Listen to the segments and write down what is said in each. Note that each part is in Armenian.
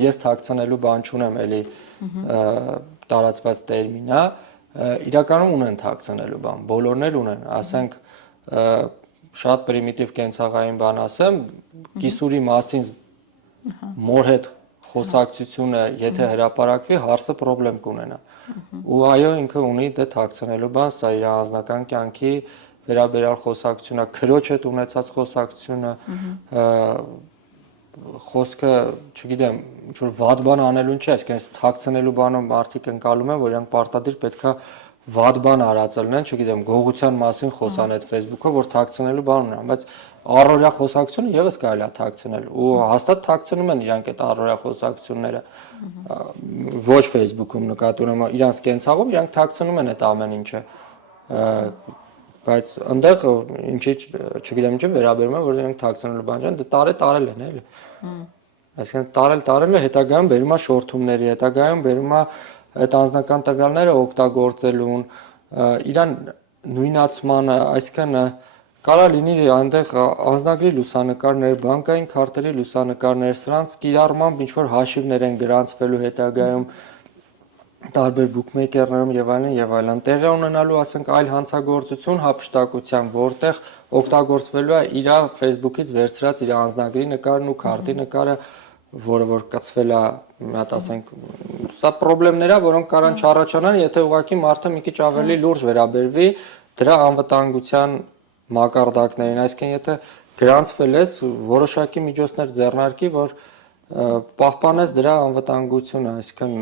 Ես թաքցնելու բան չունեմ, էլի տարածված տերմին է, իրականում ունեն թաքցնելու բան, բոլորն էլ ունեն, ասենք շատ պրիմիտիվ կենցաղային բան ասեմ, կիսուրի մասին մոր հետ խոսակցությունը, եթե հրապարակվի, հարցը պրոբլեմ կունենա։ Ու այո, ինքը ունի դե թաքցնելու բան, սա իր անձնական կյանքի վերաբերյալ խոսակցությունը, քրոջ հետ ունեցած խոսակցությունը, խոսքը, չգիտեմ, ինչ-որ վատ բան անելուն չէ, այսինքն թաքցնելու բանը մարդիկ ընկալում են, որ իրանք պարտադիր պետքա վատ բան արածել լինեն, չգիտեմ, գողության մասին խոսան այդ Facebook-ով, որ թաքցնելու բան ունեն, բայց առօրյա խոսակցությունը եւս կարելի է թաքցնել ու հաստատ թաքցնում են իրանք այդ առօրյա խոսակցությունները ոչ Facebook-ում նկատի ունեմ, իրանք կենցաղում իրանք թաքցնում են այդ ամեն ինչը, բայց այնտեղ ինչի չգիտեմ ինչ վերաբերում է, որ իրանք թաքցնելու բան չեն, դե տարել են էլի։ Այսինքն տարելը հետագայում բերում է շորթումների, հետագայում բերում է այդ անձնական տվյալները օգտագործելուն, իրան նույնացմանը, այսինքն կարա լինի այնտեղ անձնագրի լուսանկարներ, բանկային քարտերի լուսանկարներ, սրանց կիրառմամբ ինչ որ հաշիվներ են գրանցվելու հետագայում տարբեր բուքմեյքերներում եւ այլն, տեղի ունենալու, ասենք, այլ հանցագործություն հափշտակության, որտեղ օգտագործվելու է իր Facebook-ից վերցրած իր անձնագրի նկարն ու քարտի նկարը, որը որ կցվել է, մի հատ ասենք, սա խնդիրներ է, որոնք կարան չառաջանան, եթե ուղղակի մարդը մի քիչ ավելի լուրջ վերաբերվի դրա անվտանգության մակարդակներին, այսինքն եթե գրանցվել ես, որոշակի միջոցներ ձեռնարկի, որ պահպանես դրա անվտանգությունը, այսինքն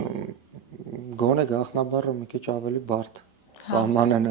գոնե գաղտնաբառը մի քիչ ավելի բարդ սահմանեն